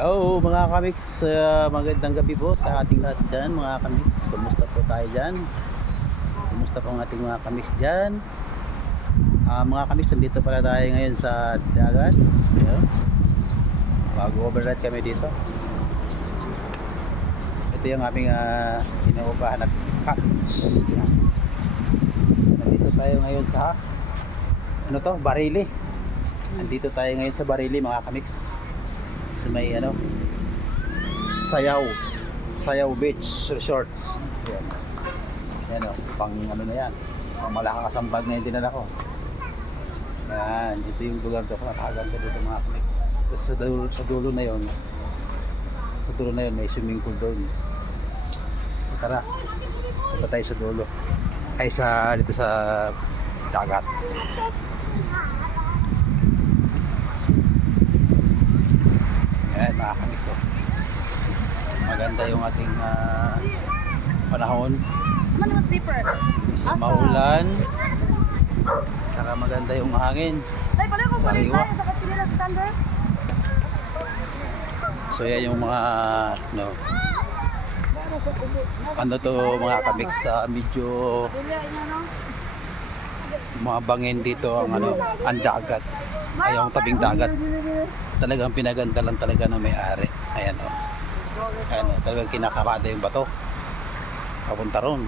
Hello mga kamiks, uh, magandang gabi po sa ating lahat dyan mga kamiks. Kumusta po tayo dyan? Kumusta po ang ating mga kamiks dyan? Ah, mga kamiks, nandito pala tayo ngayon sa dagat. Ayan. Mag-overnight kami dito. Ito yung aming uh, inuupahan na cottage. Nandito tayo ngayon sa ano to, Barili. Nandito tayo ngayon sa Barili mga kamiks sa may ano Sayaw. Sayaw Beach Resorts yan yan o pang ano na yan. Pang malakas ang bag na yung dinala ko. Yan dito yung lugar ko. Nakakaganda dito mga Tapos sa dulo, sa dulo na yon sa dulo na yon may swimming pool doon. Tara punta tayo sa dulo. Ay sa dito sa dagat Mga kamito. Maganda yung ating ah, panahon. Maulan. Saka maganda yung hangin. Sariwa. So yan yung mga no, ano to mga kamix sa medyo ina no. mga bangin dito ang ano ang dagat ay yung tabing dagat. Talagang pinaganda lang talaga ng may-ari. Ayan o ayan o talagang kinakamada yung bato. Papunta ron.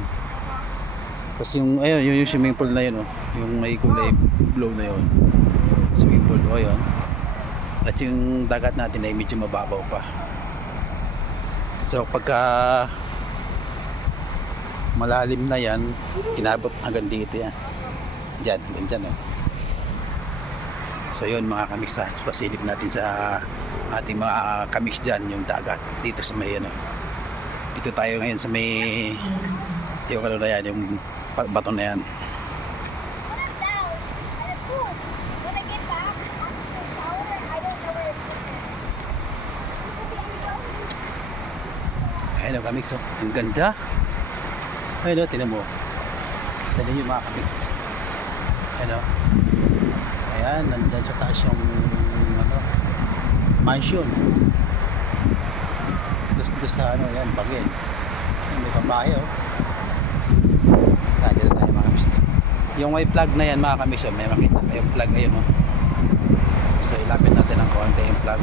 Tapos yung ayun yung, yung swimming pool na yun o yung may kulay blue na yun. Swimming pool o yun. At yung dagat natin ay medyo mababaw pa. So pagka malalim na yan inabot hanggang dito yan. Dyan hanggang dyan oh. So yun mga kamiks ha, pasilip natin sa ating mga kamiks dyan, yung dagat dito sa may ano. Dito tayo ngayon sa may yung ano na yan, yung bato na yan. Ayun ang kamiks oh, ang ganda. Ayun oh, tinan mo. Tinan yung mga kamiks. Ayun oh. Ayan, nandyan sa taas yung ano, mansion. Dito sa ano, yan, bagin. Ayun, may babae oh. Ayan, dito tayo mga kamiks. Yung may plug na yan mga kamiks, oh, may makita. May plug ayun oh. So ilapit natin ang konti yung plug.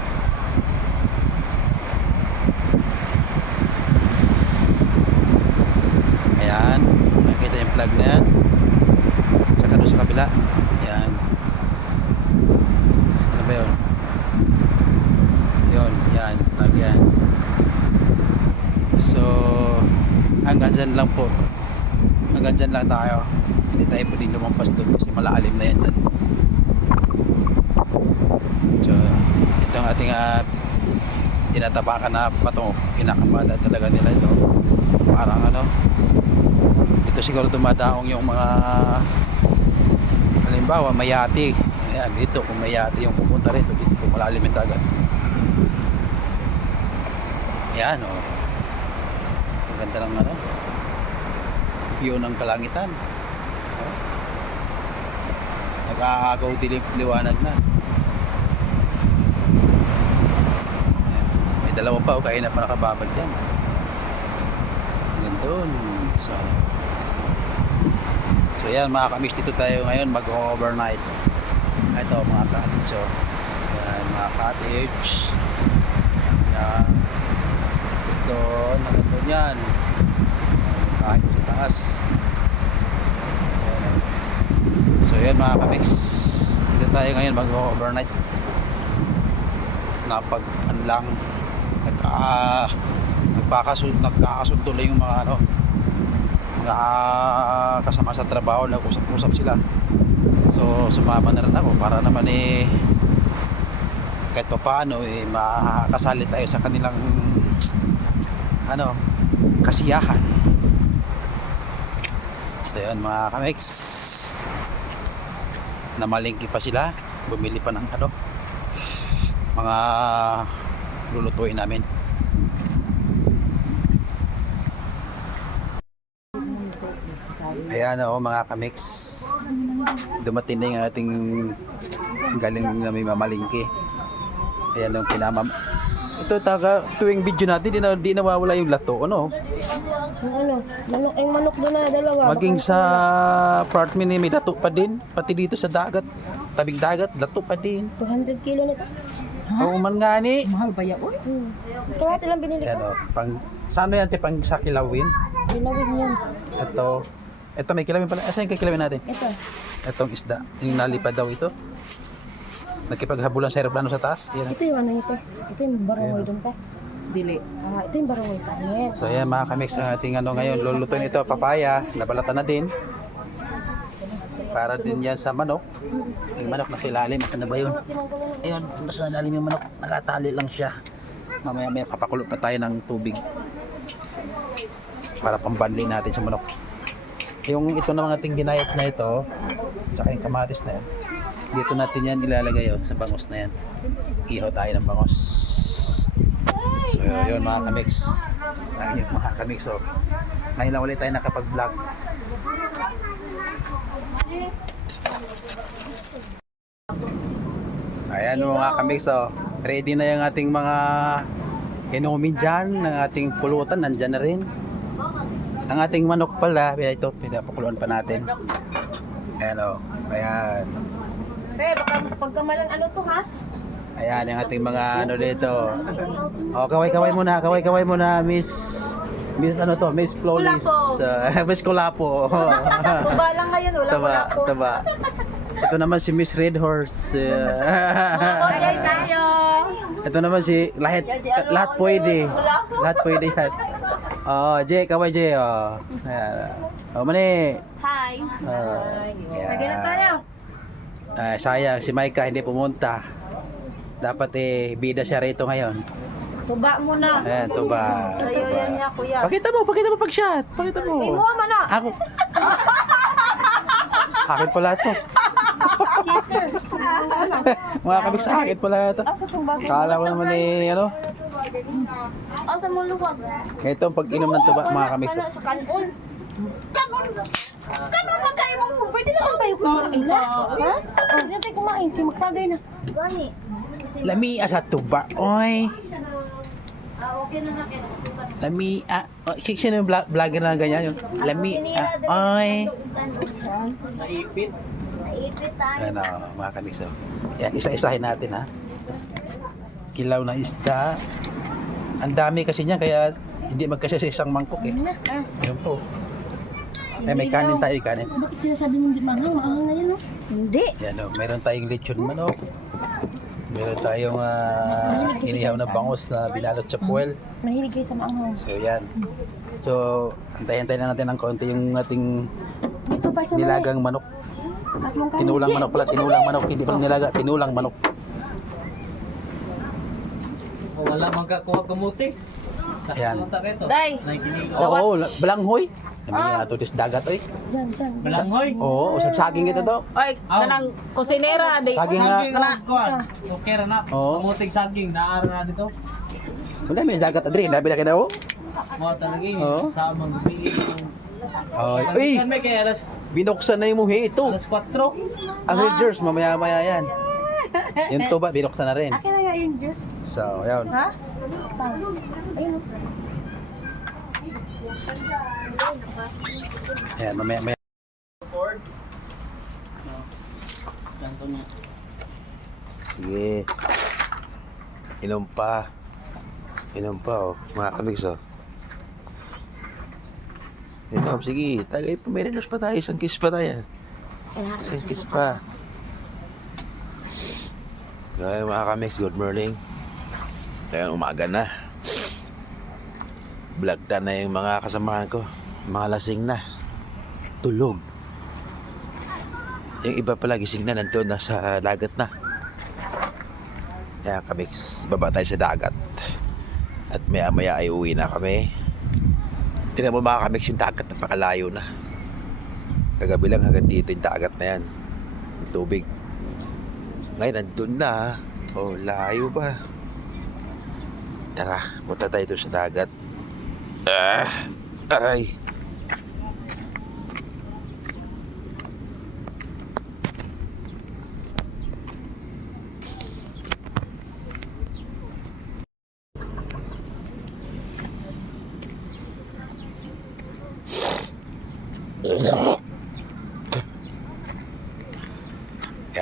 Ayan, nakikita yung plug na yan. Tsaka doon sa kabila. Ayan. Ano ba yun? Yun, yan, plug yan. So, hanggang dyan lang po. Hanggang dyan lang tayo. Hindi tayo pwedeng lumampas doon kasi malalim na yan dyan. So, ito ang ating uh, tinatapakan na pato. Kinakamada talaga nila ito. Parang ano, dito siguro dumadaong yung mga halimbawa mayati ayan dito kung mayati yung pupunta rito dito kung malalim yung dagat ayan o oh. ang ganda ng ano view ng kalangitan oh. nag-aagaw dilim liwanag na may dalawa pa o kaya na pa nakababad dyan hanggang doon so So yan mga kamis dito tayo ngayon mag-overnight. Ito mga cottage oh. Yan mga cottage. Yan. Hanggang doon yan. Yan. So yan mga kamix. Dito tayo ngayon mag-overnight. Napag ano lang nagka nagpakasundo nagkakasundo lang yung mga ano mga kasama sa trabaho nag-usap-usap sila so sumama na rin ako para naman eh kahit pa paano eh makakasali tayo sa kanilang ano kasiyahan so yun mga kamix namalingki pa sila bumili pa ng ano mga lulutuin namin Ayan o mga kamix. Dumating na yung ating galing na may mamalingki. Ayan ang pinamam ito taga tuwing video natin, di, na, di nawawala yung lato, ano? Yung ano, manok, yung manok doon na dalawa. Maging sa apartment ni may lato pa din, pati dito sa dagat, tabing dagat, lato pa din. 200 kilo nito. Oo man nga ni. Mahal ba yan? Hmm. Ito natin lang binili ko. o, pang, sa ano yan, te, pang sa kilawin? Binawin yan. Ito, ito may kilawin pala. Asa yung kikilawin natin? Ito. Itong isda, yung nalipad daw ito. Nakipaghabulan sa aeroplano sa taas. Yan. Ito yung ano ito. Ito yung barongoy doon ta. Dili. Ah, ito yung barongoy sa amin. So ayan mga kamix ang ating ano ngayon, lulutuin ito, papaya, nabalatan na din. Para din yan sa manok. Yung manok nasa ilalim, ano ba yun? Ayun, nasa ilalim yung manok, nakatali lang siya. Mamaya may papakulo pa tayo ng tubig. Para pambanli natin sa manok. Yung ito na mga ating ginayat na ito, saka yung kamatis na yan, dito natin yan ilalagay oh, sa bangos na yan. Ihaw tayo ng bangos. So yun mga kamix. Ang inyong mga kamix. So, ngayon lang ulit tayo nakapag-vlog. Ayan mga kamix. So, ready na yung ating mga inumin dyan ng ating pulutan. Nandyan na rin. Ang ating manok pala, ito, pinapakuluan pa natin. Ayan o. Ayan. Eh, baka pagkamalan ano to ha? Ayan, yung ating mga ano dito. O, kaway-kaway muna, kaway-kaway muna, Miss... Miss ano to, Miss Flawless. Uh, Miss Kulapo. Tuba lang ngayon, wala taba, wala po. taba. Ito naman si Miss Red Horse. Okay tayo. Ito naman si lahat lahat pwede. Lahat pwede yan. Oh, Jay, kaway Jay. Oh. Ayan. Oh, mani. Hi. Oh. Pwede na tayo. Ah, sayang si Micah hindi pumunta. Dapat eh bida siya rito ngayon. Tuba mo na. Ayan, tuba. Sa'yo yan niya, kuya. Pakita mo, pakita mo pag shot. Pakita mo. Eh, mo na. Ako. Akin pala ito. Yes, sir. Mga kabig sa akin pala ito. Asa tong baso? Kala ko naman eh, ano. Asa mo luwag? Ito ang pag-inom ng tuba, mga kabig. Sa kanon. Kanon. Kanon lang kayo mo. Pwede naman tayo kumain na. Ha? Oh, hindi na tayo kumain. Si magtagay na. Gani. Lami sa tuba, oy. Ah. Lami, ah, oh, sino yung vlog- vlogger na ganyan? Yung lami, ah, oy. Naipit tayo. Ano, mga kabig. So, yan, isa-isahin natin ha. Kilaw na isda. Ang dami kasi niya, kaya hindi magkasya sa isang mangkok eh. Ah, Yun po. Eh, may kanin tayo, kanin. bakit sinasabi mong di manghang? Manghang na yun, no? Hindi. Yan o, meron tayong lechon manok. Meron tayong uh, inihaw na bangus na binalot sa puwel. Mahilig kayo sa manghang. So yan. So, antayin-antayin na natin ng konti yung ating Dito pa sa mga nilagang manok. Tinulang manok pala, tinulang manok. Hindi pala nilaga, tinulang manok. O, wala mang kakuha kamuti. Sa Ayan. Day. Oo, oh, balanghoy. Nga ito, dis dagat oy. Balanghoy. Oo, oh, sagsaging ito to. Ay, Aw. kanang kusinera, di. Saging. Saging na. Kuhan. Okay ra na. Oo. Saging. Naara na dito. Wala, may dagat adri. Labi na kita oh. Mga talaga yun. Sa mga bibili. Oy, uy, Kan may kaya alas, binuksan na yung muhi ito. alas 4. Ang Rangers, mamaya-maya yan. Yung tuba, binuksan na rin. Akin na nga yung juice. So, yan. Ha? Tama. Ayun, oh. Ayan, mamaya, maya. Sige. Inom pa. Inom pa, oh. Mga kamigs, oh. Inom, sige. Tagay pa. May relos pa tayo. Isang kiss pa tayo. Isang kiss pa. Okay, mga kamigs, good morning. Kaya umaga na. Vlog na yung mga kasamahan ko. Mga lasing na. Tulog. Yung iba pala gising na nandun na sa dagat na. Kaya kami, baba tayo sa dagat. At maya maya ay uwi na kami. Tingnan mo mga kamix yung dagat napakalayo na. Kagabi lang hanggang dito yung dagat na yan. Tubig. Ngayon nandun na. Oh, layo ba? Tara, punta tayo sa dagat. Ah, ay.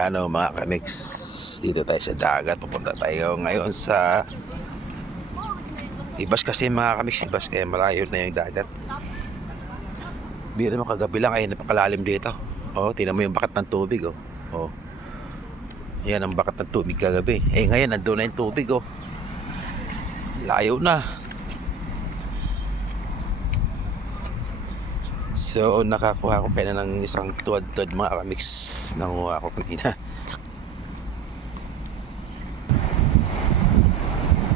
Ayan o mga kamix, dito tayo sa dagat. Pupunta tayo ngayon sa Ibas kasi mga kamix, ibas kaya malayo na yung dagat. Biro mo kagabi lang ay napakalalim dito. Oh, tingnan mo yung bakat ng tubig oh. Oh. Yan ang bakat ng tubig kagabi. Eh ngayon nandun na yung tubig oh. Layo na. So nakakuha ko kaya ng isang tuwad-tuwad mga kamix. Nanguha ko kanina.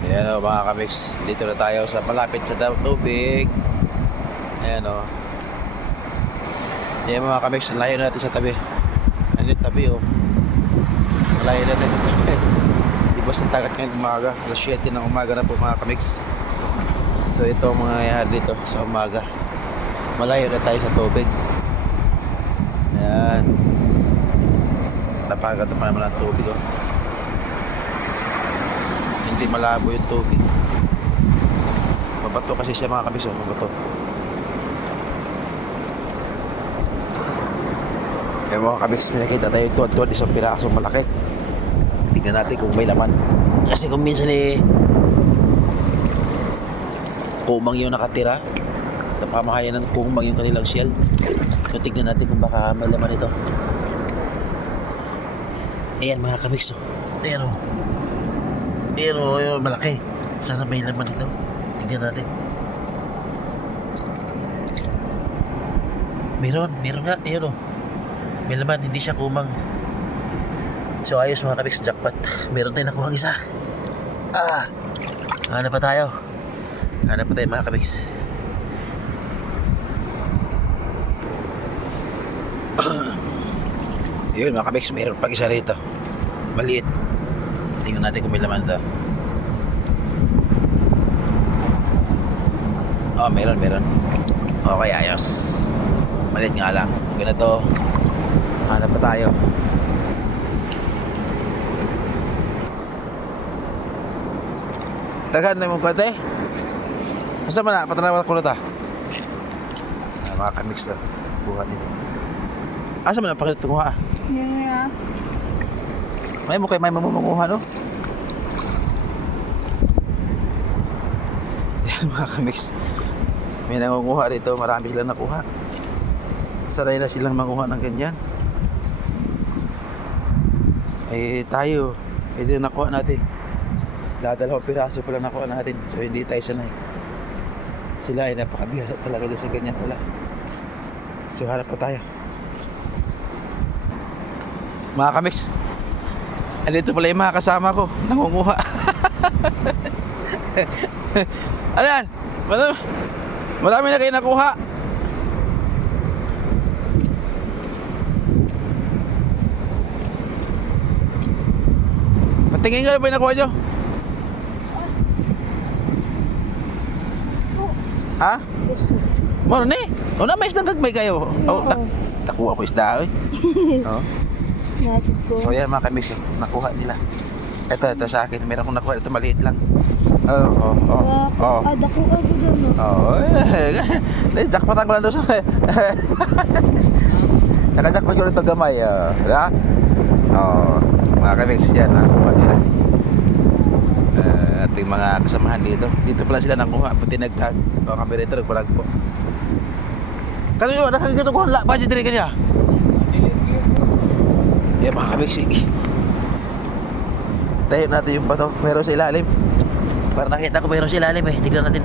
Ayan o mga kamix, dito na tayo sa malapit sa tubig. Ayan o. Ayan mga kamix, layo natin sa tabi. Ano yung tabi o. Malayo natin sa tabi. Di ba sa tagat ngayon umaga? Alas 7 ng umaga na po mga kamix. So ito ang mga nangyayari dito sa umaga. Malayo na tayo sa tubig. Ayan. Napagat pa naman ang tubig o hindi malabo yung tubig. Mabato kasi siya mga kabis, oh, mabato. Kaya mga kabis, nakita tayo yung tuwad-tuwad, isang pirasong malaki. Tignan natin kung may laman. Kasi kung minsan eh, kumang yung nakatira, napamahayan ng kumang yung kanilang shell. So tignan natin kung baka may laman ito. Ayan mga kabis, oh. Oh. Pero yun, malaki. Sana may laman ito. Tignan natin. Meron, meron nga. Ayun o. May laman, hindi siya kumang. So ayos mga kabix, jackpot. Meron tayong nakuha isa. Ah! Hanap pa tayo. Hanap pa tayo mga kabix. Yun mga kabix, meron pag isa rito. Maliit. Tingnan natin kung may laman to. Oh, meron, meron. Okay, ayos. Malit nga lang. Okay na to. Hanap pa tayo. Daghan na mong kate. Basta man na, patanawan ko na ta. Ah, mga kamix na. Buhat nito. Asa man na pakita ko ha? Yan nga. May mo kay may mamumunguha no? Yan mga kamix. May nangunguha dito, marami silang nakuha. Sanay na silang manguha ng ganyan. Eh tayo, ito yung nakuha natin. Dadalawang piraso pa lang nakuha natin. So hindi tayo sanay. Sila ay napakabihasa talaga sa ganyan pala. So harap pa tayo. Mga kamix, Andito pala yung mga kasama ko. Nangunguha. ano yan? Ano? Marami na kayo nakuha. Patingin nga na ba yung nakuha nyo? Ha? Moro ni. O na may isda gagmay kayo. Oh, nak nakuha ko isda. Eh. Oh. Nasid ko. So yan mga kamix, oh, nakuha nila. Ito, ito sa akin. Meron akong nakuha. Ito maliit lang. Oh, oh, oh. oh. Ah, dako ako doon. Oo. Oh, jackpot ang lalo sa. Naka-jackpot ko ito gamay. Uh, diba? Oo. mga kamix yan. Nakuha nila. Uh, ating mga kasamahan dito. Dito pala sila nakuha. Pati nagtag. O kami rito nagpalag po. Kano yun? Nakakita ko. Budget rin kanya. Yan mga kamix. Sige. Tayo natin yung bato. Meron sa ilalim. Para nakita ko meron sa ilalim eh. Tignan natin.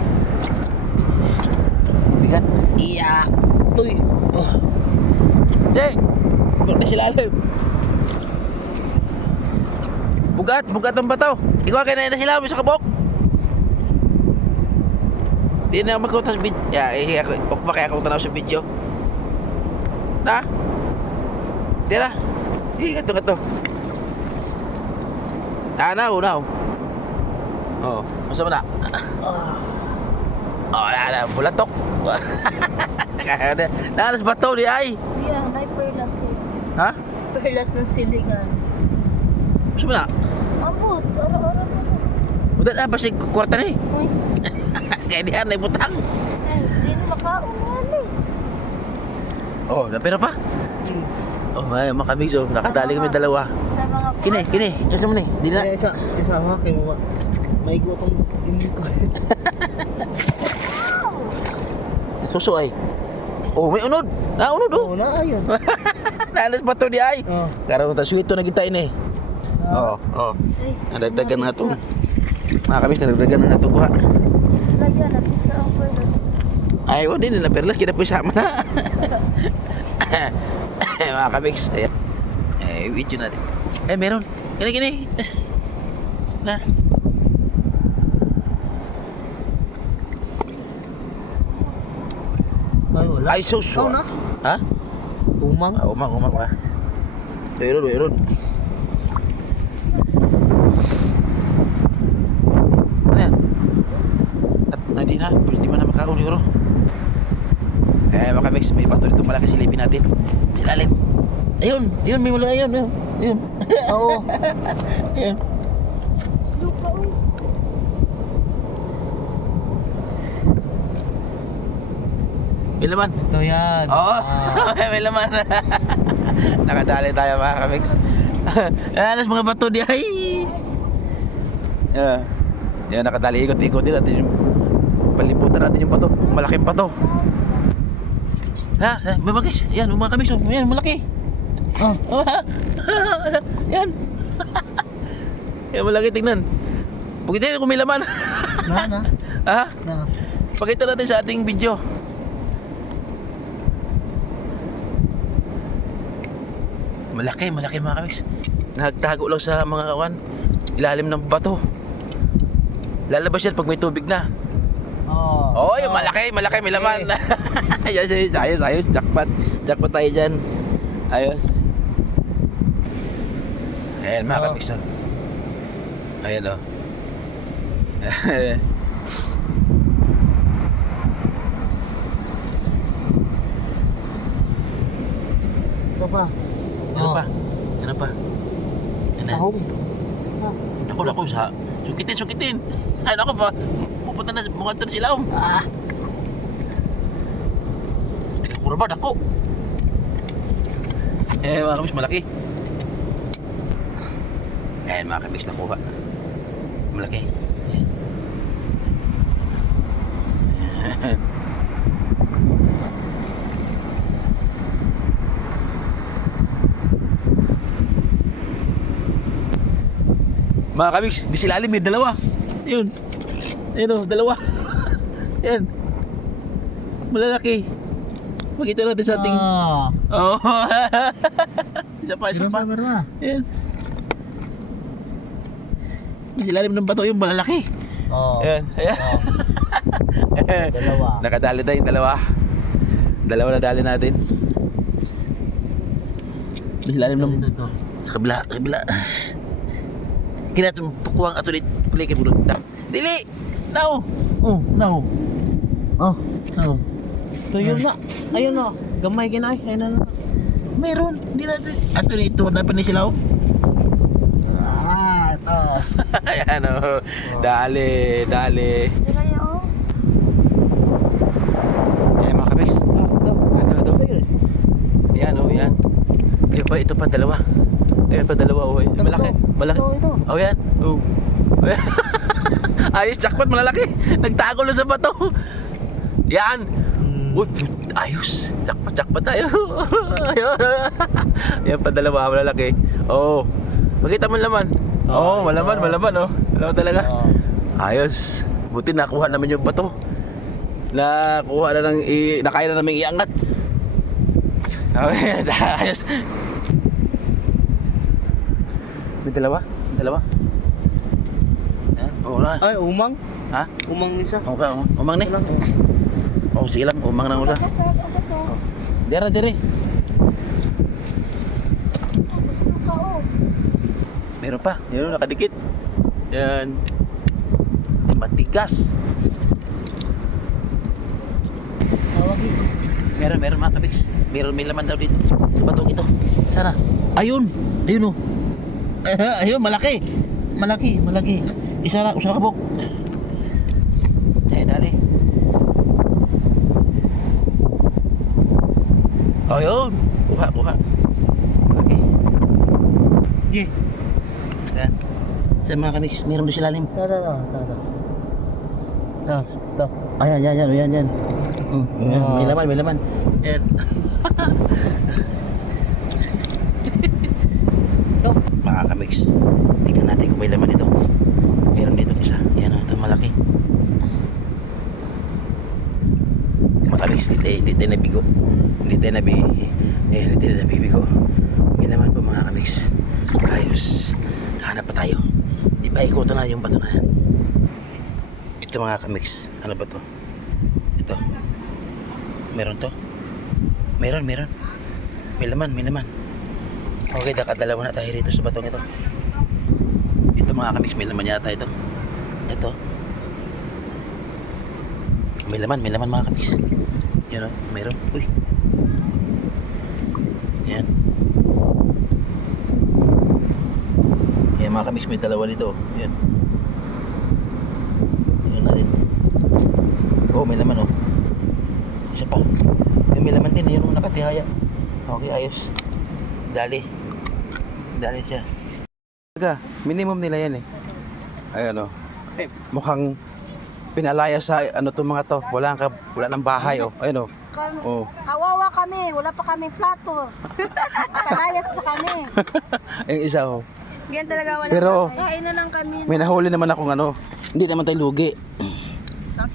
Bigat. Iya. Uy. Oh. Che. Meron sa ilalim. Bugat. Bugat ang bato. Ikaw kayo na sila sa kabok. Di na ako magkautas video. Ya, eh, ako, huwag ba kaya ako sa video? Na? Di na. Di, gato, gato. Ah, now, now. Oo. Masa mo na? Oh, na, na, bulatok. Nanas bato di ay. Yeah, may perlas ko. Ha? Perlas ng silingan. Masa mo na? Ambot, ara-ara mo. Udah na ba si kwarta ni? Uy, Kaya di na butang. ay, di na makaon yan eh. Oh, napira pa? Oh, ay, mga kamigs, oh. Nakadali kami dalawa. Kini, kini. Isa mo ni. Di na. Kaya isa, isa ha, kay mo may gutong hindi ko. Suso ay. Oh, may unod. Na unod oh. Oo na, ayun. Nalas ba to di ay? Oh. Karon ta suwito na kita ini. Oo, oo. Nadagdagan na to. Mga kamigs, nadagdagan na to kuha. laya na bisa ang perlas. Ay, wala din na perlas kita man na. Mga kamigs, ayan. Eh, video natin. Eh, meron. Kini kini. Na. Ay, wala. Ay, so Ikaw na. Ha? Umang. Ah, umang, umang ka. Meron, meron. Ano yan? At hindi na, hindi pa na makaon siguro. Mix, may bato dito malaki silipin natin. Silalim. Ayun, ayun, may mula, ayun, ayun. Ayun. Oo. ayun. Lupa oh. May laman. Ito yan. Oo, Ah. may laman. Nakadali tayo mga kamix. Alas mga bato di ay. Yeah. Yan, nakadali ikot-ikotin natin yung paliputan natin yung bato. Malaking bato. Ha, ha may bagis. Yan, mga kamix. oh. Yan, malaki. Oh. Oh, yan. yan, malaki tingnan. Pagkita kung may laman. Na, na. ha? Na. Pakita natin sa ating video. Malaki, malaki mga kamiks. Nagtago lang sa mga kawan. Ilalim ng bato. Lalabas yan pag may tubig na. Oo. Oh, yung malaki, malaki, may laman. ayos, ayos, ayos, ayos. Jackpot. Jackpot tayo dyan. Ayos. Ayan mga Oh. kamiks. oh. Ayan o. Ito pa. Ano pa? Ano pa? Ano? Tahong. Ako, ako, sa... Sukitin, sukitin. Ano ako ba? Pupunta na, bukan na sila. um. Ah. Kurba, dako. Eh, mga kabis, malaki. Ayan, mga kabis, nakuha. Malaki. Ayan. Mga kabis, di sila alim, may dalawa. Yun. Ayun o, dalawa. Yan. Malalaki. Makita natin sa ating... Ah. Oo. isa pa, isa pa. Yan. Ilalim ng bato yung malalaki. Oo. Ayan. Ayan. Oo. Dalawa. Nakadali tayo yung dalawa. Dalawa na dali natin. Ilalim ng... Sa kabila, kabila. Dit. Kulay kay bulog. Dili! Now! Oh, now. Oh. Now. So yun na. Ayun na. Gamay kinay. Ayun na. Meron. Hindi natin. Ato dito. Dapat ni sila. oh. Ah, ito. Ayan o. Dali, dali. Laya oh. Ayan mga kabex. Ito. Ito, ito. Ayan pa, ito pa dalawa. Ayun pa dalawa o. Tatlo. Malaki. Malaki. Ito, ito. Oh, yan. Oh. Ayos, jackpot, malaki. Nagtago lang sa bato. Yan. Hmm. Uy, ayos. Jackpot, jackpot tayo. Ayun. Yan pa dalawa, malalaki. Oh. Makita mo naman. Oh, Oh, malaman, ito. malaman oh. Malaman talaga. Oh. Ayos. Buti nakuha namin yung bato. Nakuha na ng i, nakaya na namin iangat. Okay, ayos. May dalawa? May dalawa? Oo na. Ay, umang. Ha? Umang isa. Oo ka, oh. umang ni. Oh, sige lang, umang na usa. Ka oh. Meron pa, meron nakadikit. Yan. Matigas. Meron, meron mga kabiks. Meron, may laman daw dito. Sa batong ito. Sana. Ayun. Ayun oh. Ayun, malaki. Malaki, malaki. Isa na, usa na kabok. Eh, dali. Ayun. Kuha, kuha. Sige. Yan. Sa mga kamix, meron doon sila lim. Ito, ito, ito. ito. Ito. Ayan, yan, yan, yan, yan. Mm, yan. Ah. May laman, may laman. Yan. ito, mga kamix. Tignan natin kung may laman ito. Meron dito isa. Yan, oh, ito malaki. Mga kamix, hindi tayo, hindi tayo nabigo. Hindi tayo nabi... Eh, hindi tayo nabibigo. May laman po mga kamix. Ayos. Hanap pa tayo. Di ikutan na yung bato na yan. Ito mga kamix. Ano ba to? Ito. Meron to? Meron, meron. May laman, may laman. Okay, nakadalawa na tayo rito sa batong ito. Ito mga kamix, may laman yata ito. Ito. May laman, may laman mga kamix. Yan o, meron. Uy. Yan. Yan mga kamix, may dalawa dito. Yan. Yan natin. Oh, may laman oh. Isa pa. Yung may laman din, yun yung nakatihaya. Okay, ayos. Dali. Dali siya. Minimum nila yan eh. Ayan oh. Mukhang pinalaya sa ano to mga to. Wala ka wala nang bahay oh. Ayun oh. Oh. Kawawa kami, wala pa kaming plato. Kalayas pa kami. Yung isa oh. Ganyan talaga wala Pero Kain na lang kami. may nahuli naman akong ano. Hindi naman tayo lugi.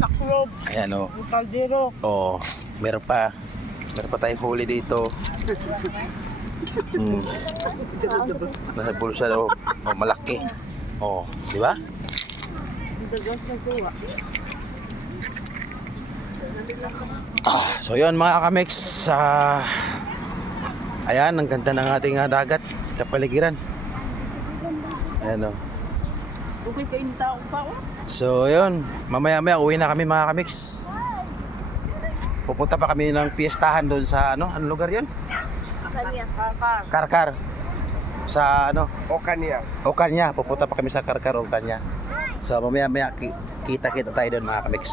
Taklob, Ayan oh. kaldero. Oh, meron pa. Meron pa tayong huli dito. Hmm. Nasa bulsa daw. Oh, malaki. Oh, di ba? Ah, so yun mga kamix. Ah, ayan, ang ganda ng ating ah, dagat. Kapaligiran. Ayan oh. Okay kayo ni tao pa oh. So, yun. Mamaya-maya uwi na kami mga kamix. Pupunta pa kami ng piyestahan doon sa ano, ano lugar 'yon? Kanya, kakar. Karkar. Sa ano? Okanya. Okanya. Pupunta pa kami sa Karkar Okanya. So, mamaya-maya ki- kita-kita tayo doon mga kamix.